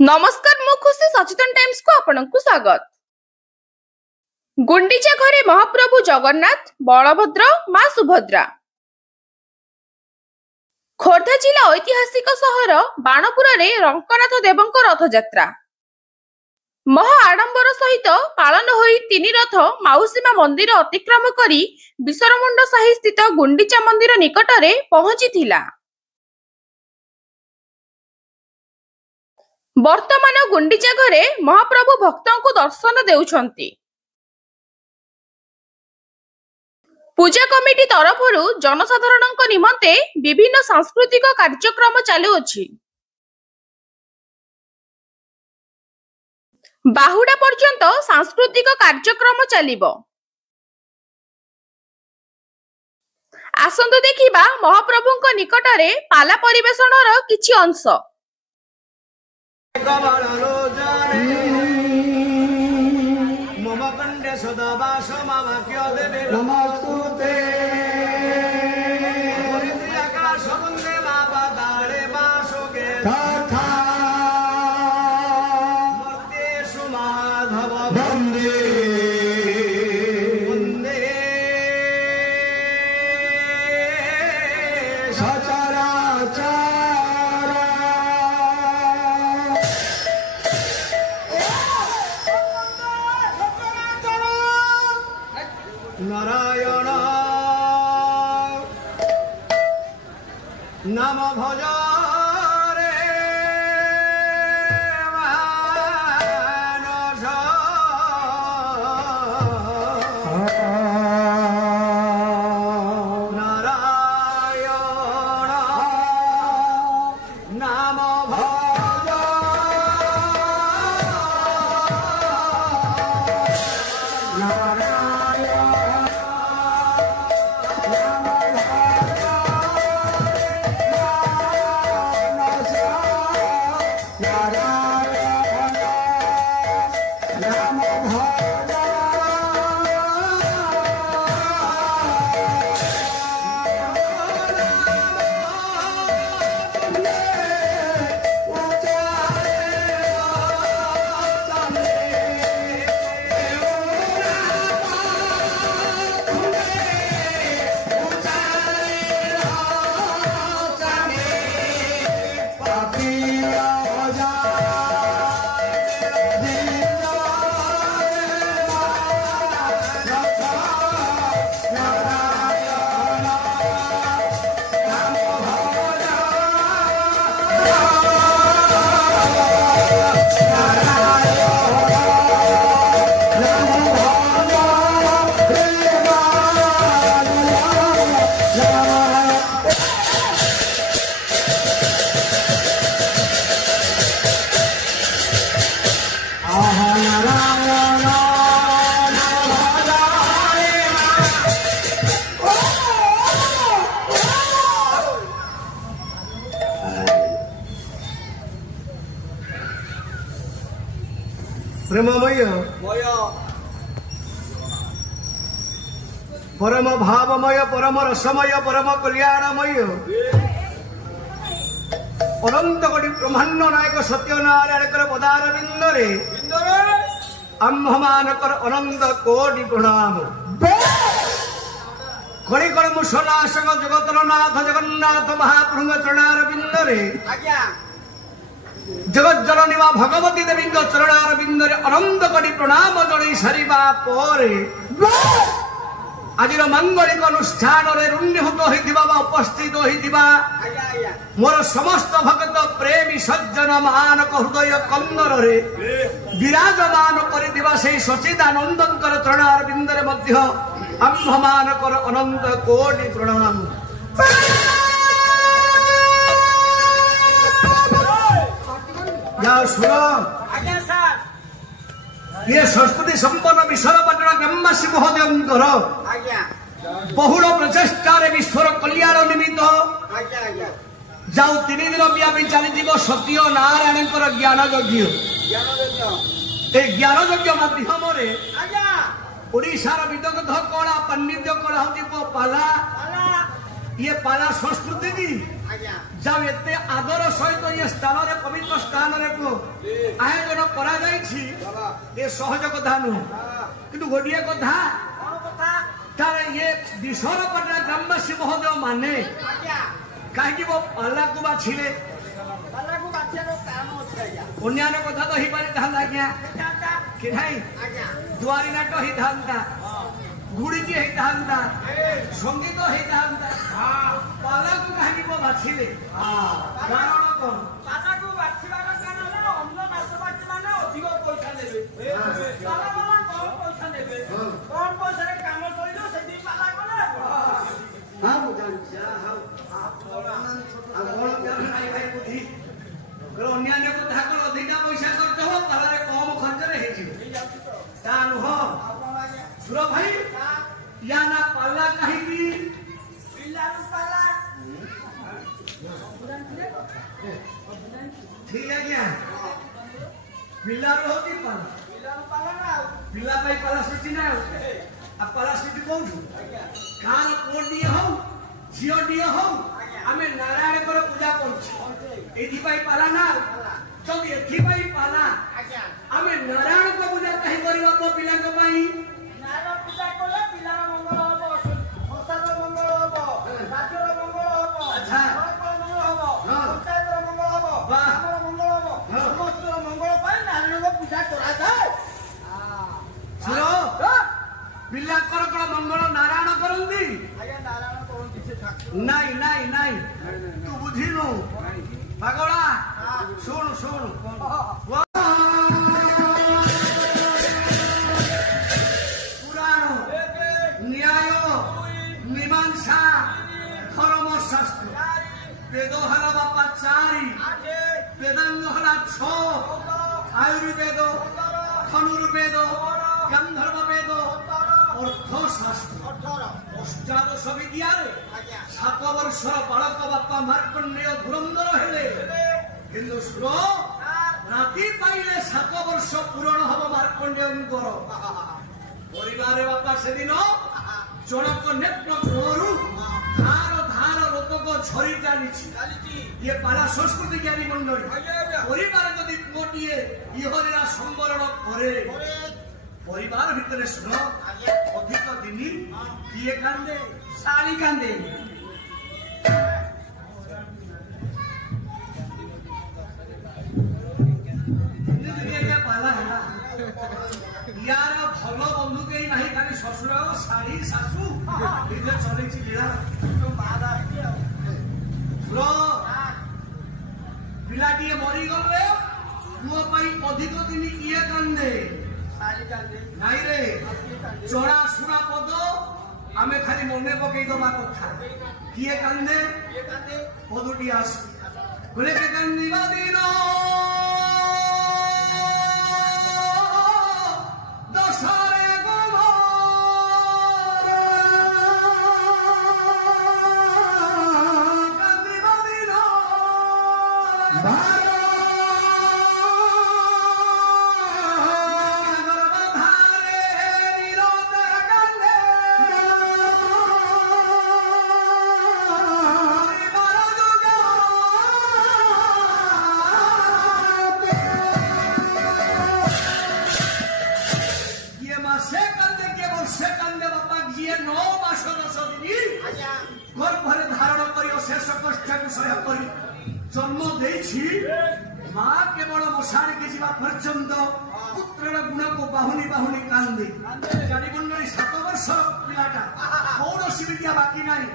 नमस्कार मु खुशी सचेतन टाइम्स को आपनकु स्वागत। गुंडीचा घरे महाप्रभु जगन्नाथ बलभद्र मां सुभद्रा। खोर्धा जिला ऐतिहासिक सहर बाणपुर रे रंकनाथ देवंक रथयात्रा महा आडंबर सहित पालन होई तीन रथ माउसीमा मंदिर अतिक्रम करी विसरमुंड साही स्थित गुंडीचा मंदिर निकटरे पहुंचीथिला। वर्तमान गुंडीचा घरे महाप्रभु भक्तों को दर्शन देउछंती। पूजा कमिटी तरफरु जनसाधारणक निमंते विभिन्न सांस्कृतिक कार्यक्रम चालू अछि। बाहुडा पर्यंत सांस्कृतिक कार्यक्रम चलिबो। आसंतु देखिबा महाप्रभुक निकटरे पाला परिवेशनर किछि अंश। नारायण नाम भज रे मानस नारायण नाम भज प्रेममय परम भावमय परम रसमय परम कल्याणमय अनंत कोटि ब्रह्मांड नायक सत्यनारायण पदार बिंदरे आम्भमानकर अनंत कोटि प्रणाम। कड़ी कड़ मुसनाशक जगतर नाथ जगन्नाथ महाप्रभु चरणार बिंदरे जगत जननी मां भगवती देवी चरणार बिंदरे अनंत कोटि प्रणाम जणई सारिबा परे आज मांगलिक अनुष्ठान रुन्नीभूत होइथिबा उपस्थित होइथिबा मोर समस्त भक्त प्रेमी सज्जन मानक हृदय कंदर रे विराजमान करिथिबा सेई सच्चिदानंदंकर चरणार बिंदरे मध्य आम्भमानकर अनंत कोटि प्रणाम। सुनो ये संस्कृति संपन्न विश्वर पटना ग्रामवासी महोदयंकर बहुल प्रचेष्टार विश्वर कल्याण निमित्त जाऊ 3 दिन व्यापी चली सत्य नारायण ज्ञान यज्ञ ज्ञान यज्ञ माध्यम ओडिशार विदग्ध कला पांडित्य कला हूँ पाला ये पाला संस्कृति की जब एते आदर सहित ये स्थान रे पवित्र स्थान रे को आयोजन करा जाइछि ये सहज कथा नु किंतु गोडिया कथा तारे ये दिशर पटना ग्रामवासी महोदय माने कहीं वो पाला को बाछिले अन्य कथा तो ही पारे था आज्ञा कि नहीं दुआरी नाट ही था गुड़ी की ही था संगीत ही था पाला को कहीं वो बाछिले कारण कौन पाला को बाछिबार कारण अन्य नाचवाची माने अधिक पैसा नेबे पाला वाला कम पैसा नेबे कम पैसा रे काम करिलो सेठी पाला कले हां बुझान हां बोल क्या भाई बुद्धि अन्य को धाकल अधिक पैसा खर्च हो पाला रे कम खर्च रे हेछि ता नुह सुर भाई या ना पाला कहीं की बिल्लारू पाला ठीक है क्या बिल्लारू होती पाला बिल्लारू पाला ना बिल्ला भाई पाला सृष्टि ना अब पाला सृष्टि कौन कान कोन दिए हो झियो दिए हो आमे नारायण को पूजा करछ एथि भाई पाला ना तो एथि भाई पाला आमे नारायण को पूजा कहीं करबा तो पिला को भाई नारायण पूजा कले पिलार मंगल हो संसार मंगल हो राज्यर मंगल हो अच्छा मंगल हो हां पंचायत मंगल हो वाह हमर मंगल हो समस्त मंगल पाई नारायण को पूजा करा जाए सुनो पिला कर मंगल नारायण करंदी आज्ञा नारायण कोन किसे ठाकुर नहीं नहीं नहीं तू बुझिनु पागला सुन सुन पुराण न्याय मीमांसा धर्मशास्त्र वेद हला बापा चारि वेदांग हला 6 आयुर्वेद धनुर्वेद गंधर्व वेद अर्थशास्त्र अष्टादश विद्यार 7 वर्षर बालक बापा मार्कंडेय धुरंधर हेले किंतु सुनो राति पाइले 7 वर्ष पूरण हम मार्कंडेयंकर परिवार बापा से दिन जनक नेत्र घोरू धार धार रोतक झरी चाली ये पाला संस्कृति ज्ञानी मंडली परिवार जदि पुओटीए इहलीला संवरण करे परिवार भितर सुन अधिक दिन किए कांदे साली कांदे पाला है यार भल बंधु कहीं नहीं खाली शशुर शाढ़ी शाशु चले लीला पिलाटी मरीगले पुओ अधिक दिन किए कांदे नाई रे चढ़ा शुणा पद आमे खाली मने पकई दबा कथा किए कांदे पदटी आस बोले के कांदिबा दिन दशरे गम कांदिबा दिन जन्म माँ केवल मशाणी के जीवा पर्यंत पुत्र गुण को बाहुनी बाहुनी कांदी चारिमंडली 7 वर्ष पिलाटा कौन विद्या बाकी नहीं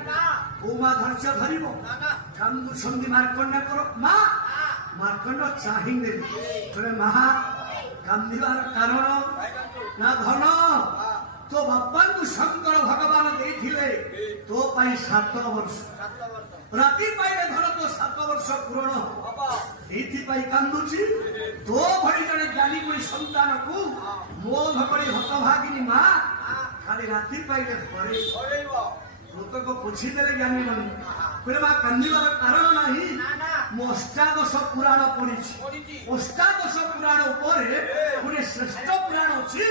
ओ माँ धैर्य धरब कांदु सन्धि मार्कंड कर माँ मार्कंड चाहिए बोले महा कांदार कारण ना धन तो बापा शंकर भगवान देथिले तो पाई 7 वर्ष राति पाइले धन तो 7 वर्ष पूरण एथि कांदुची तो भरी जड़े ज्ञानी कोई संतान को मोह भकड़ी हतभागिनी माँ खाली राति पाइले घरे लोक को पूछी देले ज्ञानी मन बोले माँ कांदिबार कारण नहीं मो अष्टादश पुराण पढ़ी अष्टादश पुराण उपरे गोटे श्रेष्ठ पुराण अच्छी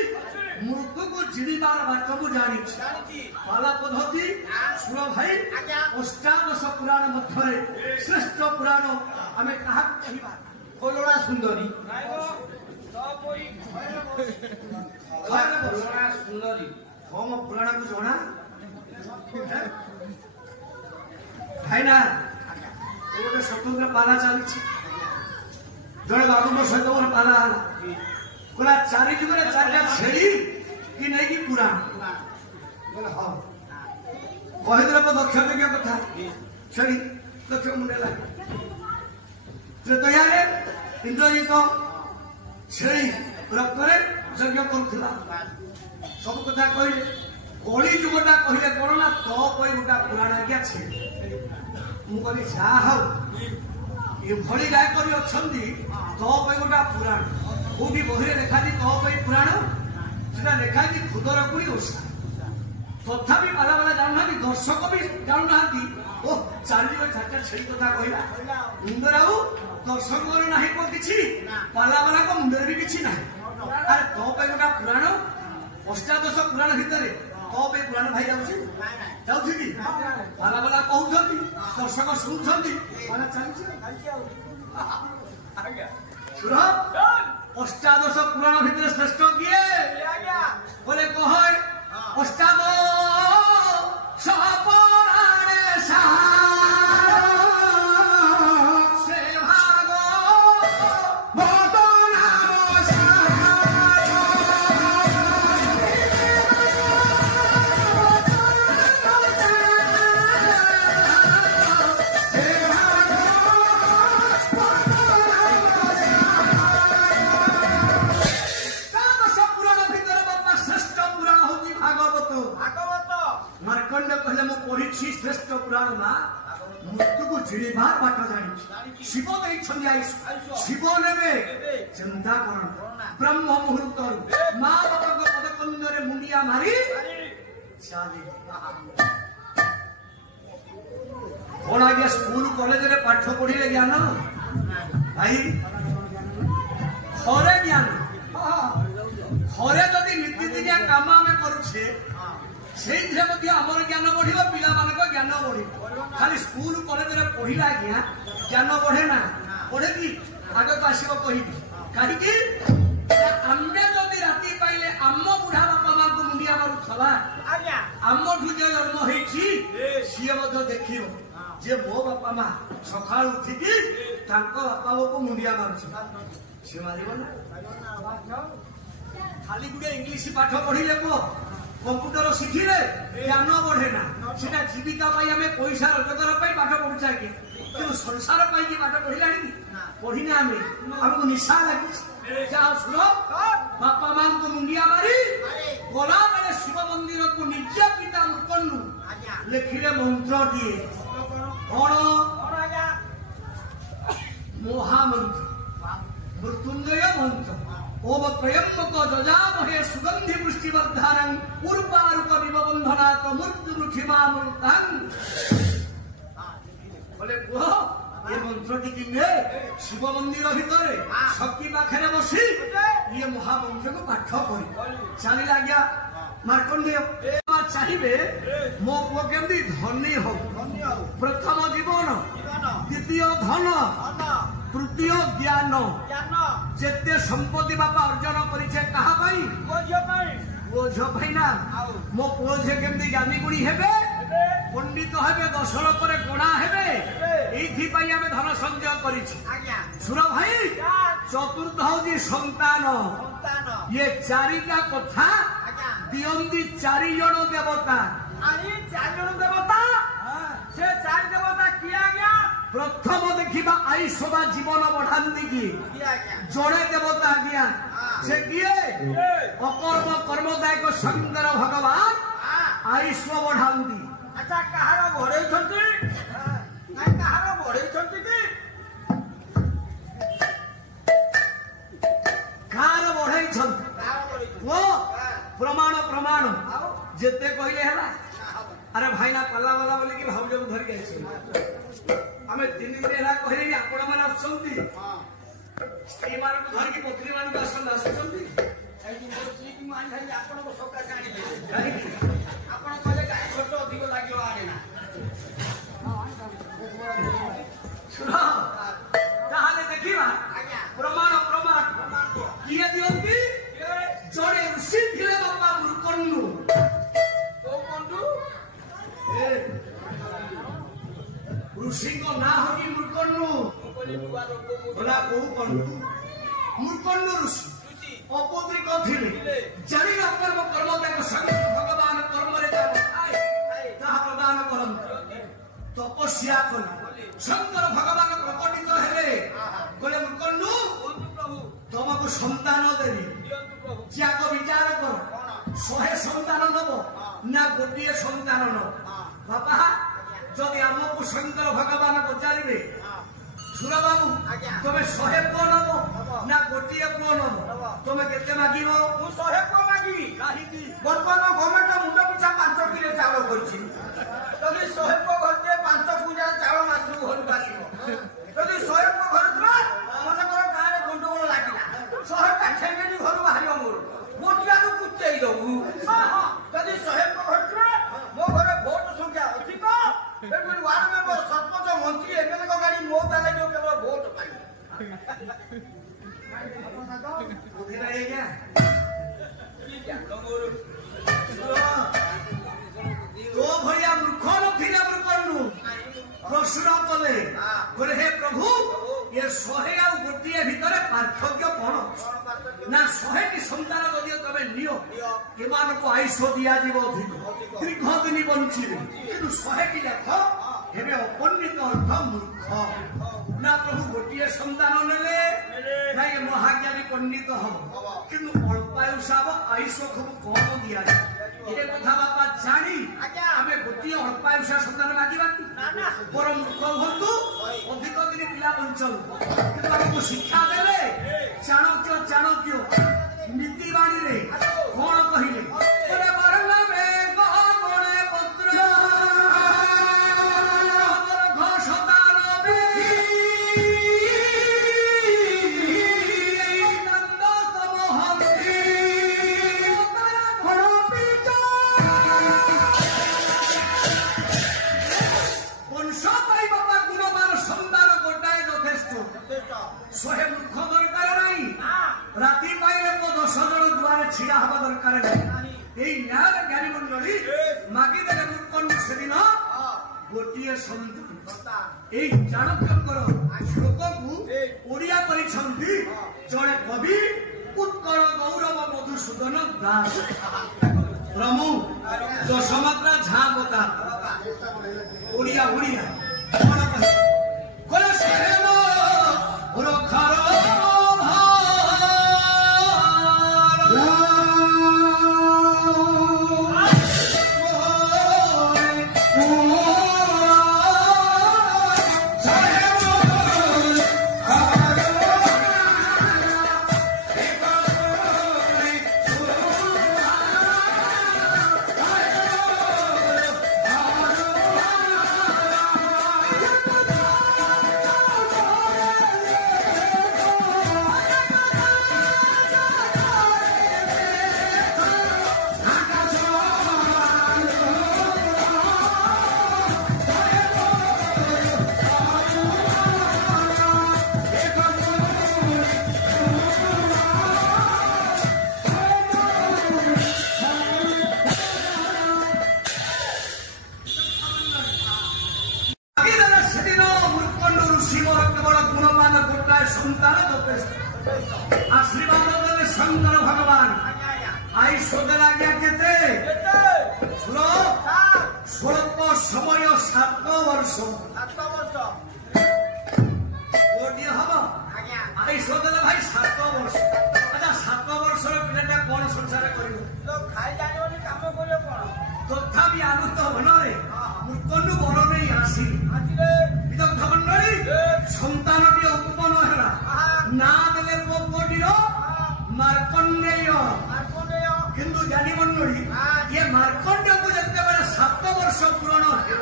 ମୃତ୍ୟୁକୁ ଚିଡ଼ିବାର ବାଟ ମୁଁ ଜାଣିଛି। ପାଲା ପଦ୍ଧତି ସୁର ଭାଇ ଅଷ୍ଟାଦଶ ପୁରାଣ ମଧ୍ୟରେ ଶ୍ରେଷ୍ଠ ପୁରାଣ ଆମେ କାହାକୁ କହିବା? ଖୋଲଣା ସୁନ୍ଦରୀ ସୁନ୍ଦରୀ ହଁ ମୋ ପୁରାଣକୁ ଜଣା ଭାଇନା ଗୋଟେ ସ୍ୱତନ୍ତ୍ର ପାଲା ଚାଲିଛି। ଜଣେ ବାବୁଙ୍କ ସହିତ ମୋର ପାଲା ହେଲା କହିଲା ଚାରି ଯୁଗରେ ଚାରିଟା ଛେଳି କି ନେଇକି ପୁରାଣ ହଁ କହିଦେଲେ ମୋ ଦକ୍ଷ ଦେଖିବା କଥା ଛେଳି ଦକ୍ଷ ମୁଣ୍ଡେ ଲାଗେ ତ୍ରେତୟାରେ ଇନ୍ଦ୍ରଜିତ ଛେଳି ରକ୍ତରେ ଯଜ୍ଞ କରୁଥିଲା ସବୁ କଥା କହିଲେ। କଳି ଯୁଗଟା କହିଲେ କଣ ନା ତୋ ପାଇଁ ଗୋଟା ପୁରାଣ ଆଜ୍ଞା ଛେଳି। ମୁଁ କହିଲି ଯାହା ହଉ ଏଭଳି ଗାୟ କରି ଅଛନ୍ତି ତୋ ପାଇଁ ଗୋଟା ପୁରାଣ। କୋଉଠି ବହିରେ ଲେଖାଛି ତୋ ପାଇଁ ପୁରାଣ? ସେଟା ଲେଖାଛି ଖୁଦରକୁଳି ଓଷା। ତଥାପି ପାଲା ବାଲା ଜାଣୁନାହାନ୍ତି, ଦର୍ଶକ ବି ଜାଣୁନାହାନ୍ତି। ଓ ଚାଲିଯିବ ଚାରିଟା ଛେଳି କଥା କହିଲା ମୁଣ୍ଡରେ ଆଉ ଦର୍ଶକଙ୍କର ନାହିଁ କିଛି, ପାଲା ବାଲାଙ୍କ ମୁଣ୍ଡରେ ବି କିଛି ନାହିଁ। ଆରେ ତୋ ପାଇଁ ଗୋଟା ପୁରାଣ, ଅଷ୍ଟାଦଶ ପୁରାଣ ଭିତରେ ତୋ ପାଇଁ ପୁରାଣ ଭାଇ ଯାଉଛି ଯାଉଛି କି? ପାଲା ବାଲା କହୁଛନ୍ତି, ଦର୍ଶକ ଶୁଣୁଛନ୍ତି, ପାଲା ଚାଲିଛି। ଶୁଣ ଅଷ୍ଟାଦଶ ପୁରାଣ ଭିତରେ ଶ୍ରେଷ୍ଠ କିଏ? ବୋଲେ କହ ଅଷ୍ଟାଦଶ ପୁରାଣେ ସେ ଭାଗ ଶ୍ରେଷ୍ଠ ପୁରାଣ ନା ମୃତ୍ୟୁକୁ ଚିଡ଼ିବାର ବାଟ ଜାଣିଛି। ଶିବ ଦେଇଛନ୍ତି ଆୟୁଷ, ଶିବ ନେବେ ଚିନ୍ତା କରନ୍ତୁ। ବ୍ରହ୍ମ ମୁହୂର୍ତ୍ତରୁ ମା ବାପାଙ୍କ ପଦକନ୍ଦରେ ମୁଣ୍ଡିଆ ମାରି ଚାଲିଲେ। କଣ ଆଜ୍ଞା ସ୍କୁଲ କଲେଜରେ ପାଠ ପଢିଲେ ଜ୍ଞାନ ଭାଇ? ଘରେ ଜ୍ଞାନ, ଘରେ ଯଦି ନୀତିଦିନିଆ କାମ ଆମେ କରୁଛେ ସେଇଥିରେ ମଧ୍ୟ ଆମର ଜ୍ଞାନ ବଢିବ, ପିଲାମାନଙ୍କ ଜ୍ଞାନ ବଢିବ। ଖାଲି ସ୍କୁଲ କଲେଜରେ ପଢିଲା ଆଜ୍ଞା ଜ୍ଞାନ ବଢେ ନା, ବଢେ କି? ଆଗକୁ ଆସିବ କହିବି କାହିଁକି? ଆମେ ଯଦି ରାତି ପାଇଲେ ଆମ ବୁଢା ବାପା ମାଙ୍କୁ ମୁଣ୍ଡିଆ ମାରୁଥିବା, ଆମଠୁ ଯେ ଜନ୍ମ ହେଇଛି ସିଏ ମଧ୍ୟ ଦେଖିବ ଯେ ମୋ ବାପା ମା ସକାଳୁ ଉଠିକି ତାଙ୍କ ବାପା ମାଙ୍କୁ ମୁଣ୍ଡିଆ ମାରୁଛି, ସିଏ ମାରିବ ନା? ଖାଲି ଗୋଟେ ଇଂଲିଶ ପାଠ ପଢିଲେ ପୁଅ, କମ୍ପ୍ୟୁଟର ଶିଖିଲେ ଜ୍ଞାନ ବଢେ ନା। ସେଟା ଜୀବିକା ପାଇଁ ଆମେ ପଇସା ରୋଜଗାର ପାଇଁ ପାଠ ପଢୁଛେ ଆଜ୍ଞା, କିନ୍ତୁ ସଂସାର ପାଇକି ପାଠ ପଢିଲାଣି କି? ପଢିନେ ଆମେ, ଆମକୁ ନିଶା ଲାଗିଛି। ଯାହା ଶୁଣ, ବାପା ମାଙ୍କୁ ମୁଣ୍ଡିଆ ମାରି ଗଲାବେଳେ ଶିବ ମନ୍ଦିରକୁ ନିଜ ପିତା ମୁକଣ୍ଡୁ ଲେଖିଲେ ମନ୍ତ୍ରଟିଏ। କଣ? ମହାମନ୍ତ୍ର, ମୃତ୍ୟୁଞ୍ଜୟ ମନ୍ତ୍ର। ओम त्रयंबक जजामहे सुगंधि पुष्टिवर्धनं उर्वारुक विबंधनात् मृत्युमुखिमामृतं। बोले पुओ ये मंत्रटी किने शिव मंदिर भितरे शक्ति पाखरे बसी ये महामंत्र को पाठ करी चली गया। मार्कंडेय चाहिए मो पुओ केमती धनी हो, प्रथम जीवन, द्वितीय धन, तृतीय ज्ञान, जेते संपत्ति बापा अर्जन करिछे कहा पाई? वो झ भाई ना मो पुओ झे केमती ज्ञानी गुणी हेबे, पंडित हेबे, दश लोकरे गणा हेबे, एथि पई आमे धन संचय करिछि। सुर भाई चतुर्थ होजी संतान। ये चारिटा कथा दियंती चारि जण देवता। अरे चारि जण देवता, से चारि देवता किया गया? प्रथम देखा आयुष्मा जीवन बढ़ाती कि जड़े देवता दिया से किए अकर्म कर्मदायक शंकर भगवान आयुष्म बढ़ाती। अच्छा कहार बढ़े कहार बढ़े कार बढ़े वो प्रमाण प्रमाण जेते कहले है। अरे भाई ना पल्ला वाला बोले कि भाव जो धर गए आम 3 दिन है कहले आपण मैंने आसुच्च स्त्री मान धरिकी पत्नी मान आसुच्च ମୁଁ ଆଣିଲି ଆପଣଙ୍କ ସକାଶେ ଆଣିଲି ଆପଣ କହିଲେ ଗାଈ ଖର୍ଚ୍ଚ ଅଧିକ ଲାଗିବ ଆଣିନା ଶୁଣ ତାହେଲେ ଦେଖିବା ପ୍ରମାଣ କିଏ ଦିଅନ୍ତି ଜଣେ ଋଷି ଥିଲେ ବାପା ମୃକଣ୍ଡୁ କୋଉ କଣ୍ଡୁ ଋଷିଙ୍କ ନାଁ ହଉଛି ମୃକଣ୍ଡୁ କୋଉ କଣ୍ଡୁ ମୃକଣ୍ଡୁ ଋଷି ଅପୌତ୍ରିକ ଥିଲେ ଜାଣି କର୍ମ ତାଙ୍କ ସଙ୍ଗୀତ ଭଗବାନ କର୍ମରେ ତାହା ପ୍ରଦାନ କରନ୍ତି ତପସ୍ୟା କଲେ ଶଙ୍କର ଭଗବାନ ପ୍ରକଟିତ ହେଲେ କହିଲେ ମୃକଣ୍ଡୁ ତମକୁ ସନ୍ତାନ ଦେବି ଯାକ ବିଚାର କର 100 ସନ୍ତାନ ନବ ନା ଗୋଟିଏ ସନ୍ତାନ ନବ ବାପା ଯଦି ଆମକୁ ଶଙ୍କର ଭଗବାନ ପଚାରିବେ ସୁର ବାବୁ ତମେ 100 ପୁଅ ନବ ନା ଗୋଟିଏ ପୁଅ ନବ ତମେ କେତେ ମାଗିବ ମୁଁ 100 ପୁଅ ମାଗିବି କାହିଁକି ବର୍ତ୍ତମାନ ଗଭର୍ଣ୍ଣମେଣ୍ଟ ମୁଣ୍ଡ ପିଛା 5 କିଲୋ ଚାଉଳ କରିଛି ଯଦି 100 ପୁଅ ଘରେ 5 କୁଇଣ୍ଟାଲ ଚାଉଳ ମାସକୁ ଘରକୁ ଆସିବ ଯଦି 100 ପୁଅ ଘରେ ଥିଲା ମନେକର ଗାଁରେ ଗଣ୍ଡଗୋଳ ଲାଗିଲା 100ଟା ଛେଙ୍ଗେଡ଼ି ଘରୁ ବାହାରିବ ମୋର ଗୋଟିଆକୁ କୁଚେଇ ଦବୁ ଯଦି 100 ପୁଅ ଘରେ ଥିଲା ମୋ ଘରେ ଭୋଟ ସଂଖ୍ୟା ଅଧିକ ତେଣୁକରି ୱାର୍ଡ ମେମ୍ବର ସରପଞ୍ଚ ମନ୍ତ୍ରୀ ଏମଏଲଏଙ୍କ ଗାଡ଼ି ମୋ ତା ଲାଗିବ କେବଳ ଭୋଟ ପାଇଁ ତୋ ଭଳିଆ ମୂର୍ଖ ନଥିଲେ ମୃକଣ୍ଡୁ ପ୍ରଶ୍ନ କଲେ କହିଲେ ହେ ପ୍ରଭୁ ଏ 100 ଆଉ ଗୋଟିଏ ଭିତରେ ପାର୍ଥକ୍ୟ କଣ ନା 100ଟି ସନ୍ତାନ ଯଦି ତମେ ନିଅ ଏମାନଙ୍କୁ ଆୟୁଷ ଦିଆଯିବ ଅଧିକ ଦୀର୍ଘ ଦିନ ବଞ୍ଚିବେ କିନ୍ତୁ 100ଟି ଯାକ ହେବେ ଅପଣ୍ଡିତ ଅର୍ଥ ମୂର୍ଖ ନା ପ୍ରଭୁ ଗୋଟିଏ ସନ୍ତାନ ନେଲେ ନାଇଁ ମହାଜ୍ଞାନୀ ପଣ୍ଡିତ ହବ କିନ୍ତୁ ଅଳ୍ପାୟୁଷ ହବ ଆୟୁଷ ଖୁବ କମ ଦିଆଯିବ ଏ କଥା ବାପା ଜାଣି ଆମେ ଗୋଟିଏ ଅଳ୍ପାୟୁଷ ସନ୍ତାନ ମାଗିବା ବର ମୂର୍ଖ ହୁଅନ୍ତୁ ଅଧିକ ଦିନ ପିଲା ବଞ୍ଚନ୍ତୁ କିନ୍ତୁ ଆମକୁ ଶିକ୍ଷା ଦେଲେ ଚାଣକ୍ୟ ନୀତିବାଣୀରେ କଣ କହିଲେ ଛିଡ଼ା ହବା ଦରକାର ନାହିଁ ଏଇ ନ୍ୟାୟ ଜ୍ଞାନୀ ମଣ୍ଡଳୀ ମାଗିଦେଲେ ମୃକଣ୍ଡୁ ସେଦିନ ଗୋଟିଏ ସନ୍ତାନ ଏଇ ଚାଣକ୍ୟଙ୍କର ଶ୍ଲୋକକୁ ଓଡ଼ିଆ କରିଛନ୍ତି ଜଣେ କବି ଉତ୍କଳ ଗୌରବ ମଧୁସୂଦନ ଦାସ ପ୍ରମୁ ଦଶମାତ୍ରା ଝାଁ ପକା ଓଡ଼ିଆ କଣ କହିଲେ ରଖାର आशीर्वाद देवे शंकर भगवान आयुष देला गया केते सुनो स्वल्प समय 7 वर्ष गोटे हम आयुष देला भाई 7 वर्ष अच्छा 7 वर्ष पिलाटा कौन संसार कर खाई जानी काम कर तथापि आनुत भनरे मुकंडु बर नहीं आसी विदग्ध मंडली सन्तान उत्पन्न है ना देले पुओटीर मार्कंडेय किंतु ज्ञानी मंडली ये मार्कंडेय को जिते 7 वर्ष पूर्ण है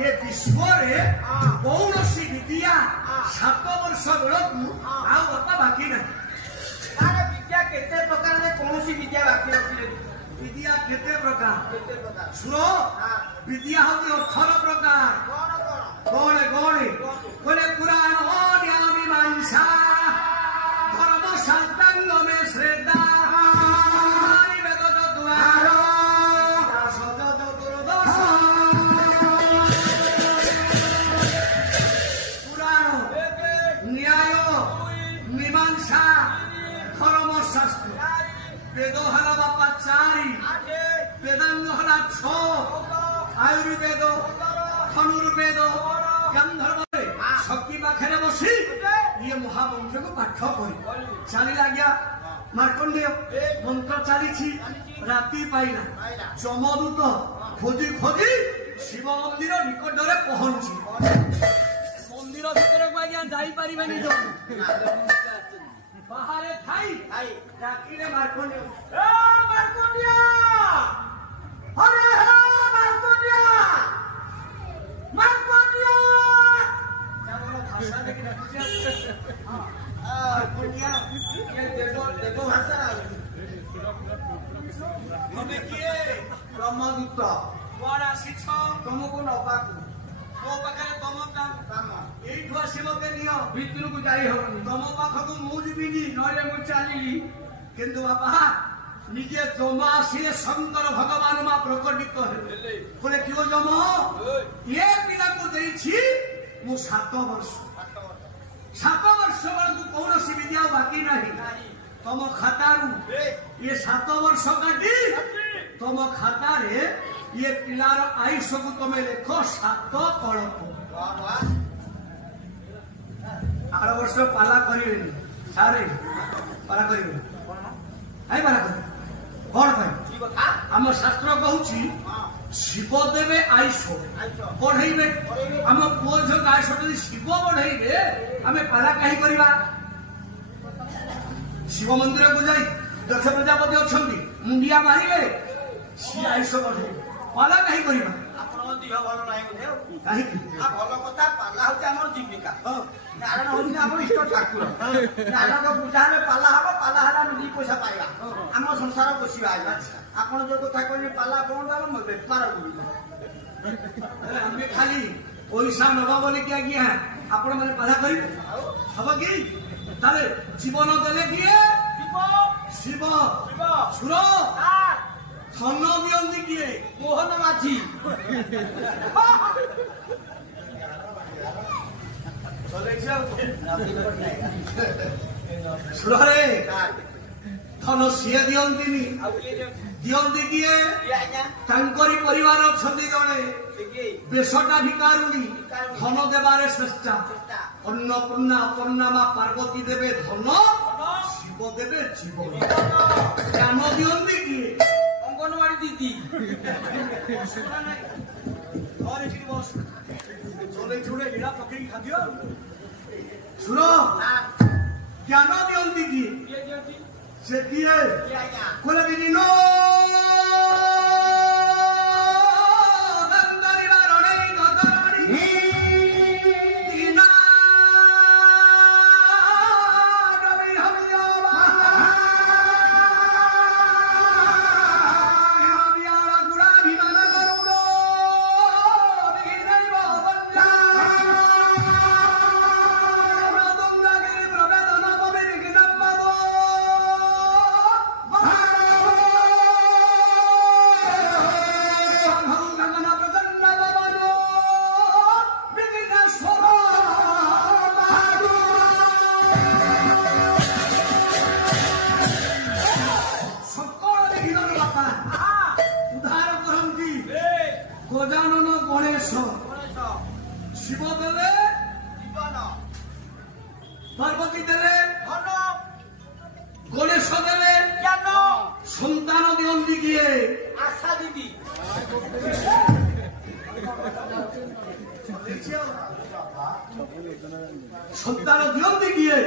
ये विश्व कौन सी विद्या 7 वर्ष बेलू आ बाकी ना विद्या केते प्रकार रे कोनोसी विद्या बाकी रखिले विद्या केते प्रकार केते प्रकार सुनो विद्या होती 18 प्रकार कोन गण कोने पुराण ओडिया मीमांसा धर्म शास्त्रांग में श्रद्धा वेद द्वार सद दुर्दश पुराण न्याय मीमांसा धर्म शास्त्र वेद हला बापा 4 वेदांग हला 6 आयुर्वेद धनुर्वेद गंधर्व शक्ति पाखे बसी ये महामंत्र को पाठ कर चलला गया मार्कंडेय मंत्र चली राति पाइला जमदूत खोजी खोजी शिव मंदिर निकट में पहुंची मंदिर भीतर को आज्ञा जाई पारिबेनी जो बाहर थाई डाकिले मार्कंडेय ए मार्कंडेय अरे हे मार्कंडेय मार्कंडेय भाषा देखि रखिया मार्कंडेय ये देव भाषा तमे किए ब्रह्मदूत कोन आसीछ तुमको नबाकू मो पाखरे तम काम एठु आसीबो के नियो भितर को जाई होनी तम पाखकू मु जिबिनी नले मु चालिली किंतु बाबा निजे जमा से शंकर भगवान मा प्रकटित हेले बोले क्यों जम ये पिला को देछि मु 7 वर्ष 7 वर्ष बळकू कौनसी विद्या बाकी नहीं तम खातारू ये 7 वर्ष काटी तम खाता रे ये पिलार आयुष को तमे लेखो 7 कलप आर वर्ष पाला करिवेनी सारे पाला करिवेनी आई पाला कर कौन भाई आम शास्त्र कहूँ शिव देवे आयुष बढ़े आम पुओ झील आयुष जब शिव बढ़े आम पाला कहीं करवा शिव मंदिर को जाई दक्ष प्रजापति अच्छा मुंडिया मारे सी आयुष बढ़े पाला कहीं करवा दिह भल नाही बुझे कहीं आ भल कथा पाला होते हमर जीविका नारायण होनी हमर इष्ट ठाकुर नारायण को बुझाले पाला हबो पाला हला नी पैसा पाइबा हम संसार बसिबा आपण जो कथा कहले पाला कोन हम बेपार बुझिला हमें खाली पैसा नबा बोले क्या किया है आपण माने पाला करी हबो की ताले जीवन देले किए शिव सुर धन दियंती किए मोहन माझी सुरे धन सीए दियंती दियंती किए तांकरी परिवार अछंती जणे बेसटा भिकारुणी धन देवारे श्रेष्ठा अन्नपूर्णा अपन्ना मा पार्वती देवे धन शिव देवे जीवन ज्ञान दियंती किए अंगनवाड़ी दीदी और एक बस चले चुड़े हीरा पकड़ी खादियो सुनो ज्ञान दियंती किए से किए कोले बिनो गजानन गणेश शिव देले पार्वती देले गणेश देले सन्तान दियंती किए आशा दीदी सन्तान दियंती किए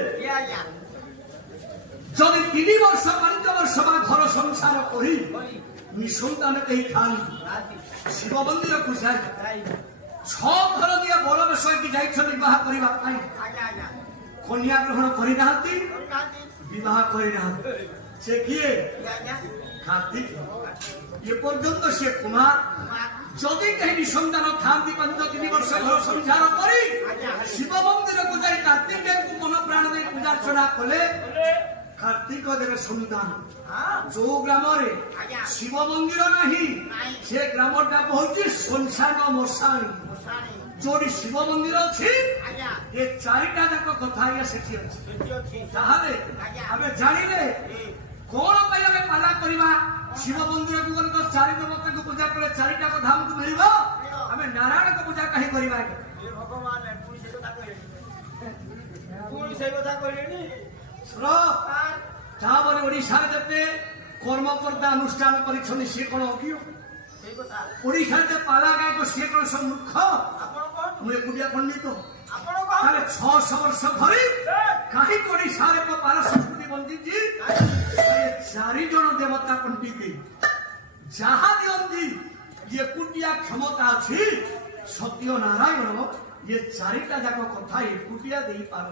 जदि 3 वर्ष 5 वर्ष घर संसार करी निसंतान कहीं खाली शिव मंदिर को जाए 6 घर दिए बड़ बेश की जाइछ विवाह करने कन्या ग्रहण करना विवाह करिना से किए आज्ञा कार्तिक ये पर्यंत से कुमार जदि कहीं सन्तान थांती 5-3 वर्ष घर संसार करी शिव मंदिर को जाई कार्तिक को मन प्राण दे पूजा अर्चना कले कार्तिक देव सन्तान जो ग्राम शिव मंदिर नहीं से ग्रामटा कहूँ संसान मशाणी जो शिव मंदिर अच्छी ये चारिटा जाक कथा सेठी अच्छी आम जानिले कौन आम पाला करवा शिव मंदिर को गले तो चारि देवता को पूजा कले चारिटा कथा हमको मिल आम नारायण को पूजा कहीं करवा भगवान पुणी से कथा कहले तापर ओडिशा जिते कर्मकर्ता अनुष्ठान कर सी कौन अज्ञ ओडिशा पाला गायक सी कौन सब मूर्ख मुझे एकुटिया पंडित ताले 600 वर्ष धरी कहीं ओडिशा पाला संस्कृति बंदी 4 जन देवता पंडित जहाँ दिखती ये एकुटिया क्षमता अच्छी सत्य नारायण ये 4टा जाक कथा एकुटिया दे पार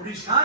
ओडिशा